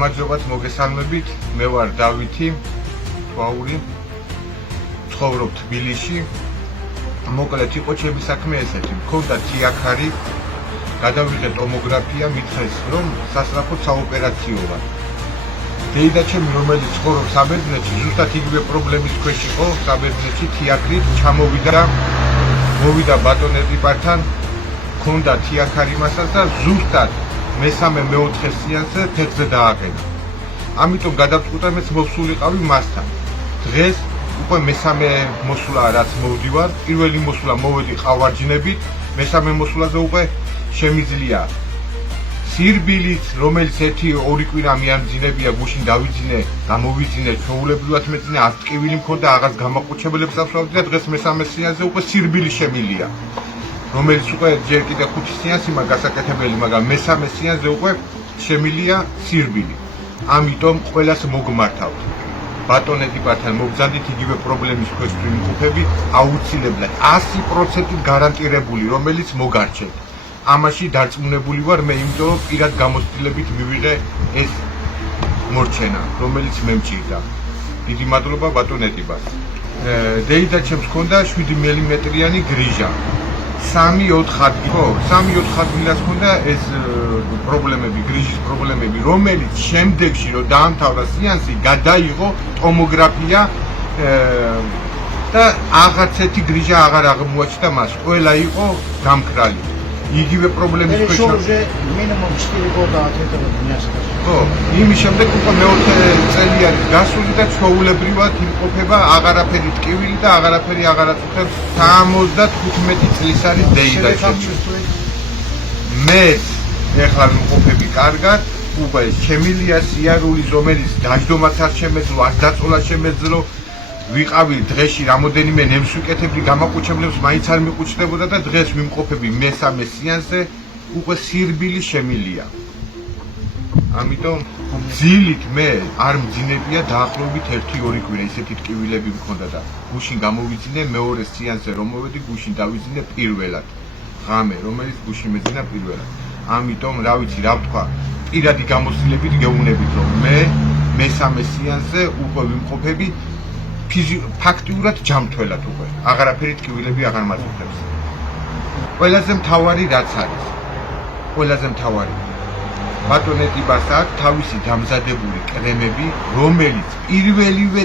გამარჯობათ, მოგესალმებით. მე ვარ დავითი თვაური, ცხოვრობ თბილისში. მოკლედ იყო ჩემი საქმე ესეთი, მქონდა თიაქარი, გადავიღე ტომოგრაფია, მითხრეს, რომ სასწრაფოდ საოპერაციო ვარ. დეიდა ჩემი, რომელიც ცხოვრობს საბერძნეთში, ზუსტად იგივე პრობლემის ქვეშ იყო საბერძნეთში, თიაქრით ჩამოვიდა, მოვიდა ბატონეტიპართან, მქონდა თიაქარი მასას და ზუსტად მესამე-მეოთხე სეანსზე თეთრზე დააყენა. ამიტომ გადავწყვიტე მეც მოვსულიყავი მასთან. დღეს უკვე მესამე მოსვლა რაც მოვდივარ, პირველი მოსვლა მოვედი ყავარჯინებით, მესამე მოსვლაზე უკვე შემიძლია სირბილით, რომელიც 1-2 კვირა მიამძინებია, გუშინ დავიძინე, გამოვიძინე, ჩვეულებრივად მეძინე, 10 ტკივილი მქონდა, აღარ გამაყუჩებელებს ავსვავდი და დღეს მესამე სეანსზე უკვე სირბილი შემილია. რომელიც უკვე ჯერ კიდე 5 სეანსი მაგ გასაკეთებელი, მაგრამ მესამე სეანსზე უკვე შემილია სირბილი. ამიტომ ყველას მოგმართავთ. ბატონეტიპართან მოგზადით იგივე პრობლემის ქვეშ ვიმყოფებით, აუცილებლად 100% გარანტირებული, რომელიც მოგარჩევთ. ამაში დარწმუნებული ვარ მე, იმიტომ რომ პირად გამოცდილებით მივიღე ეს მორჩენა, რომელიც მე მჭირდა. დიდი მადლობა ბატონეტიპას. დეიდა ჩემს ჰქონდა 7 მმ-იანი გრიჟა. 3-4 ადგილას ჰქონდა ეს პრობლემები, გრიჟის პრობლემები, რომელიც შემდეგში რომ დაამთავრა სეანსი, გადაიღო ტომოგრაფია და აღარც ერთი გრიჟა აღარ აღმოაჩნდა მას. ყველა იყო გამქრალი. იგივე პრობლემის ქვეშ მინიმუმ 4 გოდა ათეთრებინას. ხო, იმის შემდეგ უკვე მეოთხე წელი არის გასული და ჩვეულებრივად იმყოფება აღარაფერი ტკივილი და აღარაფერი აღარაც უხდებს 75 წლის არის დეიდა ჩემი. მე ეხლა ვიმყოფები კარგად, უკვე შემილია სიარული ზომერის დაждომაც არ შემეძლო, არ დაწოლა შემეძლო. ვიყავი დღეში რამოდენიმე ნემს ვიკეთებდი, გამაყუჩებლებს მაინც არ მიყუჩდებოდა და დღეს ვიმყოფები მესამე სეანსზე, უკვე სირბილი შემილია. ამიტომ ძილით მე არ მძინებია დაახლოებით 1-2 კვირა, ისეთი ტკივილები მქონდა და გუშინ გამოვიძინე მეორე სეანსზე რომ მოვედი, გუშინ დავიძინე პირველად. ღამე, რომელიც გუშინ მეძინა პირველად. ამიტომ რა ვიცი, რა ვთქვა, პირადი გამოცდილებით გეუბნებით, რომ მე მესამე სეანსზე უკვე ვიმყოფები ფაქტიურად ჯამთველად უკვე. აღარაფერი ტკივილები აღარ მაწუხებს. ყველაზე მთავარი რაც არის? ყველაზე მთავარი ბატონეტიპას აქვს თავისი დამზადებული კრემები, რომელიც პირველივე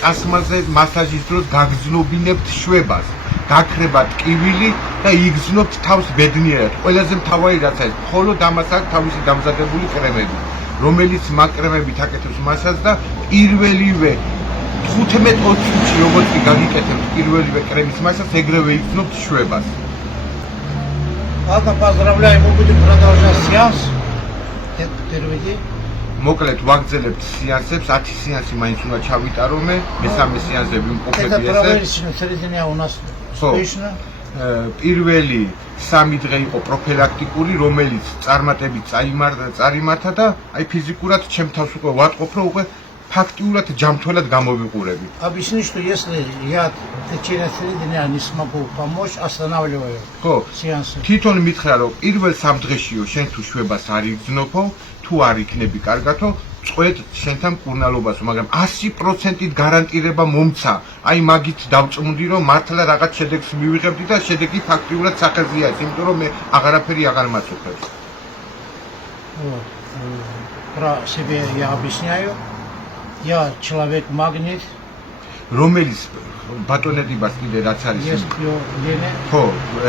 წასვლაზე მასაჟის დროს გაგრძნობინებთ შვებას, გაქრება ტკივილი და იგრძნობთ თავს ბედნიერად. ყველაზე მთავარი რაც არის, მხოლოდ ამას აქვს თავისი დამზადებული კრემები, რომელიც მაგ კრემებით აკეთებს მასაჟს და პირველივე 15-20 წუთში როგორც კი გაგიკეთებთ პირველივე კრემის მასას, ეგრევე იგრძნობთ შვებას. Ладно, поздравляю, мы будем продолжать сеанс. Первый. მოკლედ ვაგრძელებთ სეანსებს, 10 სეანსი მაინც უნდა ჩავიტარო მე, მესამე სეანსზე ვიმყოფები ესე. Это проверочная середина у нас успешно. პირველი 3 დღე იყო პროფილაქტიკური, რომელიც წარმატებით წარიმართა და აი ფიზიკურად ჩემ თავს უკვე ვატყობ, რომ უკვე фактиურად ჯამთველად გამოვიყურები. Объясни, что если я через 3 дня не смогу помочь, останавливаю сеансы. თვითონ მითხრა, რომ პირველ 3 დღეშიო შენ თუ შვებას არ იგრძნობო, თუ არ იქნები კარგათო, წყვეთ შენთან მკურნალობას, მაგრამ 100%-ით გარანტირება მომცა. აი მაგით დავწმუნდი, რომ მართლა რაღაც შედეგს მივიღებდი და შედეგი ფაქტიურად სახეზეა, იმიტომ რომ მე აღარაფერი აღარ მაწუხებს. Про себя я объясняю. Я человек-магнит. რომელიც ბატონეტიპას კიდე რაც არის ხო,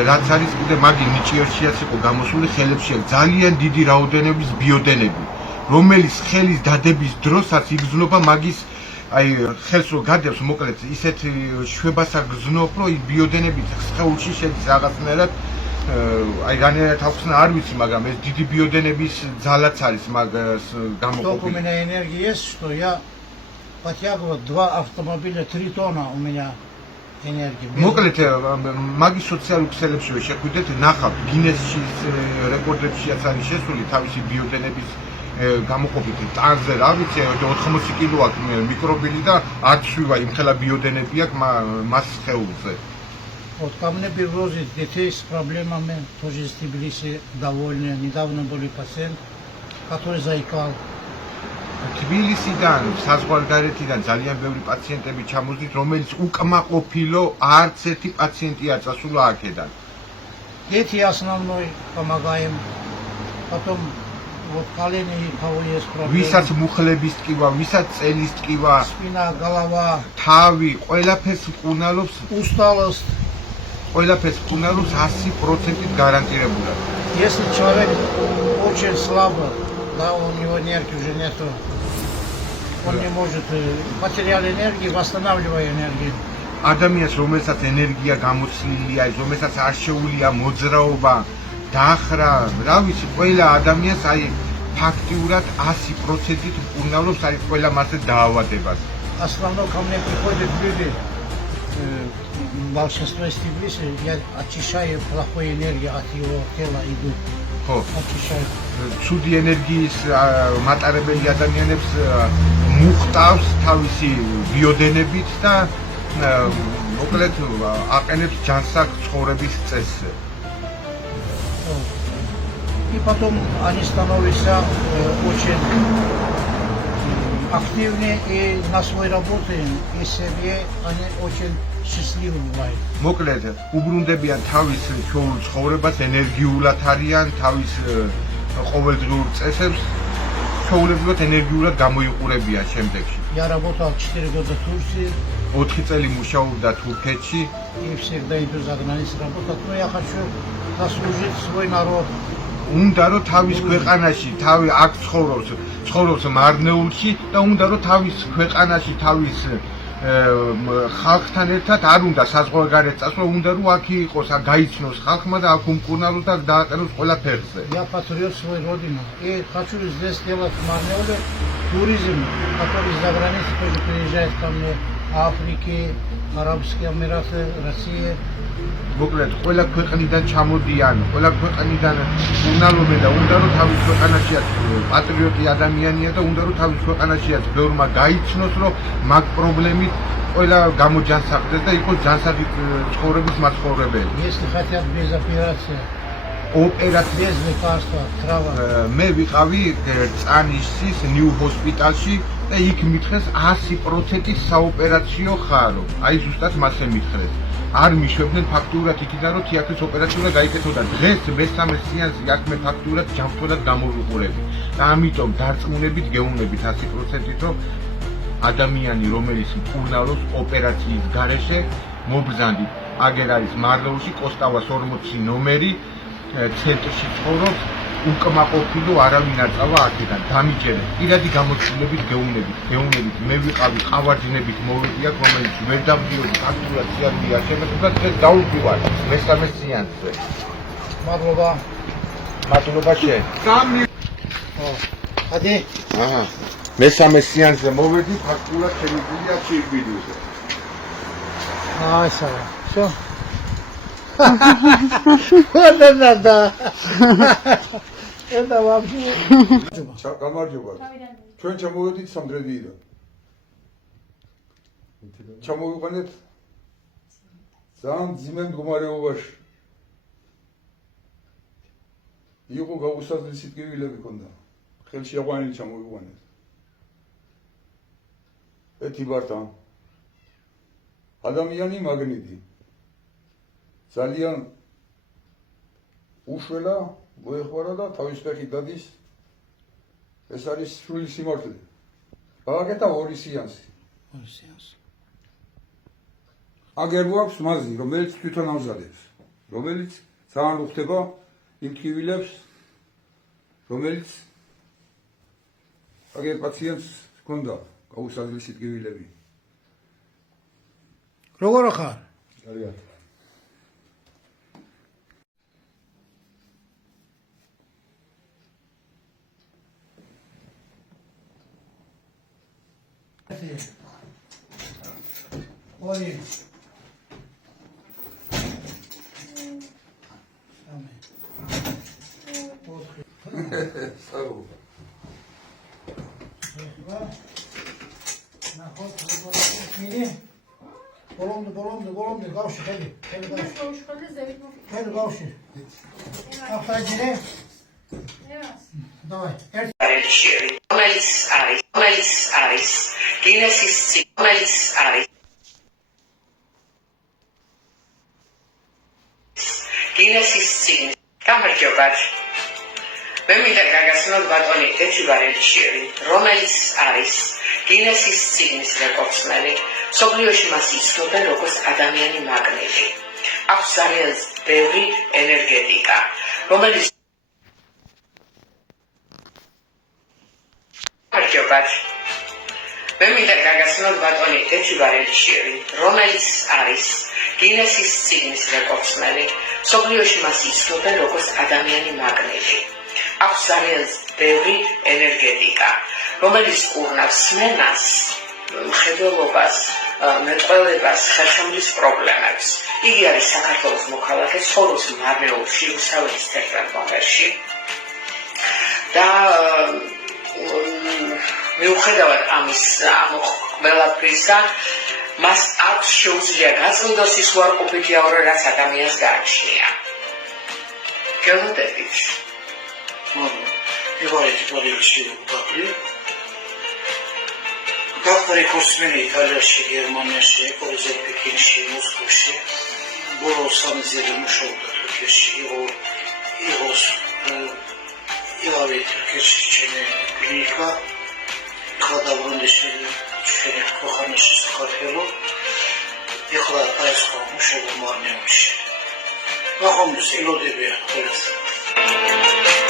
რაც არის კიდე მაგი ნიჭიერშიაც იყო გამოსული ხელებში ძალიან დიდი რაოდენობის ბიოდენები, რომელიც ხელის დადების დროსაც იგრძნობა მაგის აი ხელს რო გადევს, მოკლედ ისეთ შვებას აგრძნობ, რომ ბიოდენები სხეულში შედის რაღაცნაირად აი განერად ახსნა არ ვიცი, მაგრამ ეს დიდი ბიოდენების ძალაც არის მაგას გამოყოფილი. У меня энергия есть, что я подтягиваю 2 автомобиля, 3 тонна у меня энергии. მოკლედ მაგის სოციალურ ქსელებში შეხვიდეთ, ნახავთ გინესში რეკორდებშიაც არის შესული თავისი ბიოდენების გამოყოფით ტანზე, რა ვიცი, 80 კილო აქვს მიკრობილი და არ ცვივა, იმხელა ბიოდენები აქვს მას სხეულზე. Вот ко мне привозят детей с проблемами, тоже из Тбилиси, довольны. Недавно был пациент, который заикал. თბილისიდან, საზღვარგარეთიდან ძალიან ბევრი პაციენტები ჩამოვიდნენ, რომელიც უკმაყოფილო არც ერთი პაციენტი არ წასულა აქედან. Дети основной помогаем. Потом вот колени и кого есть проблемы. ვისაც მუხლების ტკივა, ვისაც წელის ტკივა, Спина, голова, თავი, ყველაფერს მკურნალობს, усталость. 100%-ით გარანტირებულად. Если человек очень слабо, да, у него энергии уже нету, он не может, потерял энергию, восстанавливая энергию. ადამიანს, რომელსაც ენერგია გამოცლილია, რომელსაც არ შეუძლია მოძრაობა, დახრა, რა ვიცი, ყველა ადამიანს აი ფაქტიურად 100%-ით მკურნალობს აი ყველა მასზე დაავადებას. Основном ко мне приходят люди, большинство из Тбилиси, я очищаю плохую энергию от его тела, иду, ხო, очищаю. ცუდი ენერგიის მატარებელი ადამიანებს მუხტავს თავისი ბიოდენებით და მოკლედ აყენებს ჯანსაღ ცხოვრების წესზე. И потом они становятся очень активны и на своей работе, и себе они очень счастливы бывают. მოკლედ უბრუნდებიან თავის ჩვეულ ცხოვრებას, ენერგიულად არიან, თავის ყოველდღიურ წესებს ჩვეულებრივად ენერგიულად გამოიყურებიან შემდეგში. Я работал 4 года в Турции 4 წელი მუშაობდა თურქეთში. и всегда иду за границей работать, но я хочу заслужить свой народ. უნდა რომ თავის ქვეყანაში, თავი აქ ცხოვრობს მარნეულში და უნდა რომ თავის ქვეყანაში, თავის ხალხთან ერთად არ უნდა საზღვარგარეთ წასვლა, უნდა რომ აქ იყოს, გაიცნოს ხალხმა და აქ უმკურნალოს და დააყენოს ყველა ფერზე. Я патриот своей родины и хочу здесь делать в Марнеуле туризм, который за границей тоже приезжает ко мне, Африки, Арабские Эмираты, Россия. მოკლედ ყველა ქვეყნიდან ჩამოდიან, ყველა ქვეყნიდან უნალობენ და უნდა რომ თავის ქვეყანაშიაც პატრიოტი ადამიანია და უნდა რომ თავის ქვეყანაშიაც ბევრმა გაიცნოს, რომ მაგ პრობლემით ყველა გამოჯანსაღდეს და იყოს ჯანსაღი ცხოვრების მაცხოვრებელი. Если хотят без операции, ოპერაცია без лекарства, трава. მე ვიყავი წანიშის ნიუ ჰოსპიტალში და იქ მითხრეს 100%-ით საოპერაციო ხარო. აი ზუსტად მასე მითხრეს. არ მიშვებდნენ ფაქტურად იქიდან რომ თეატრის ოპერაცია უნდა გაიკეთოდა. დღეს მესამე სეანსი აქ მე ფაქტურად ჯანმრთელად გამოვიყურები. და ამიტომ დარწმუნებით გეუბნებით 100%-ით რომ ადამიანი რომელიც მკურნალობს ოპერაციის გარეშე მობრძანდით. აგერ არის მარნეულში კოსტავას 40 ნომერი ცენტრში ცხოვრობს, უკმაყოფილო არავინ არ წავა აქედან. დამიჯერეთ. პირადი გამოცდილებით გეუბნებით. მე ვიყავი ყავარჯნებით მოვედი აქ, რომელიც ვერ დავდიოდი ფაქტურად სიარული არ შემეძლო და დღეს დავუკვირვარ მესამე სეანსზე. Марлова. მადლობა შენ. Ходи. აჰა. მესამე სეანსზე მოვედი ფაქტურად შემიძლია ჩირბიდუზე. Ай, сава. Все. Вот это да. Это вообще. გამარჯობა. ჩვენ ჩამოვედით სამდრედიიდან. ჩამოვიყვანეთ ძალიან ძიმე მდგომარეობაში. იყო გაუსაზრისი ტკივილები ქონდა. ხელში აყვანილი ჩამოვიყვანეთ. ეთიბართა. ადამიანი მაგნიტი. ძალიან უშველა მოეხმარა და თავის ფეხით დადის. ეს არის სრული სიმართლე. გააკეთა 2 სეანსი. აგერ გვაქვს მაზი, რომელიც თვითონ ამზადებს, რომელიც ძალიან უხდება იმ ტკივილებს, რომელიც აგერ პაციენტს ჰქონდა გაუსაზრისი ტკივილები. როგორ ხარ? კარგად. Ой. Боломды, гавши, ходи. Ходи, гавши. Автоотделение. Давай. ელჩიერი, რომელიც არის გინესის წიგნის გამარჯობათ. მე მინდა გაგაცნოთ ბატონი ეჩიბარ ელჩიერი, რომელიც არის გინესის წიგნის რეკორდსმენი, მსოფლიოში მას იცნობენ როგორც ადამიანი მაგნიტი. აქვს ძალიან ბევრი ენერგეტიკა, რომელიც გამარჯობათ. მე მინდა გაგაცნოთ ბატონი ეჩიბარ ელჩიერი, რომელიც არის გინესის წიგნის რეკორდსმენი, მსოფლიოში მას იცნობენ როგორც ადამიანი მაგნიტი. აქვს ძალიან ბევრი ენერგეტიკა, რომელიც კურნავს სმენას, მხედველობას, მეტყველებას, ხერხემლის პრობლემებს. იგი არის საქართველოს მოქალაქე, ცხოვრობს მარნეულში, რუსთაველის თერთმეტ და მიუხედავად ამის ყველაფრისა, მას აქვს შეუძლია გაწმენდოს ის უარყოფითი აურა, რაც ადამიანს გააჩნია. გელოდებით. დოქტორი კურსმენი იტალიაში, გერმანიაში, პოლიზეთ პეკინში, მოსკოვში, ბოლო 3 წელი მუშაობდა თურქეთში, იღავი თურქეთში ჩემი კლინიკა, გადავრონდეში ჩვენი ქვეყანაში საქართველო, ეხლა დაიწყო მუშაობა მარნეულში. ახლა ელოდებიან ყველას.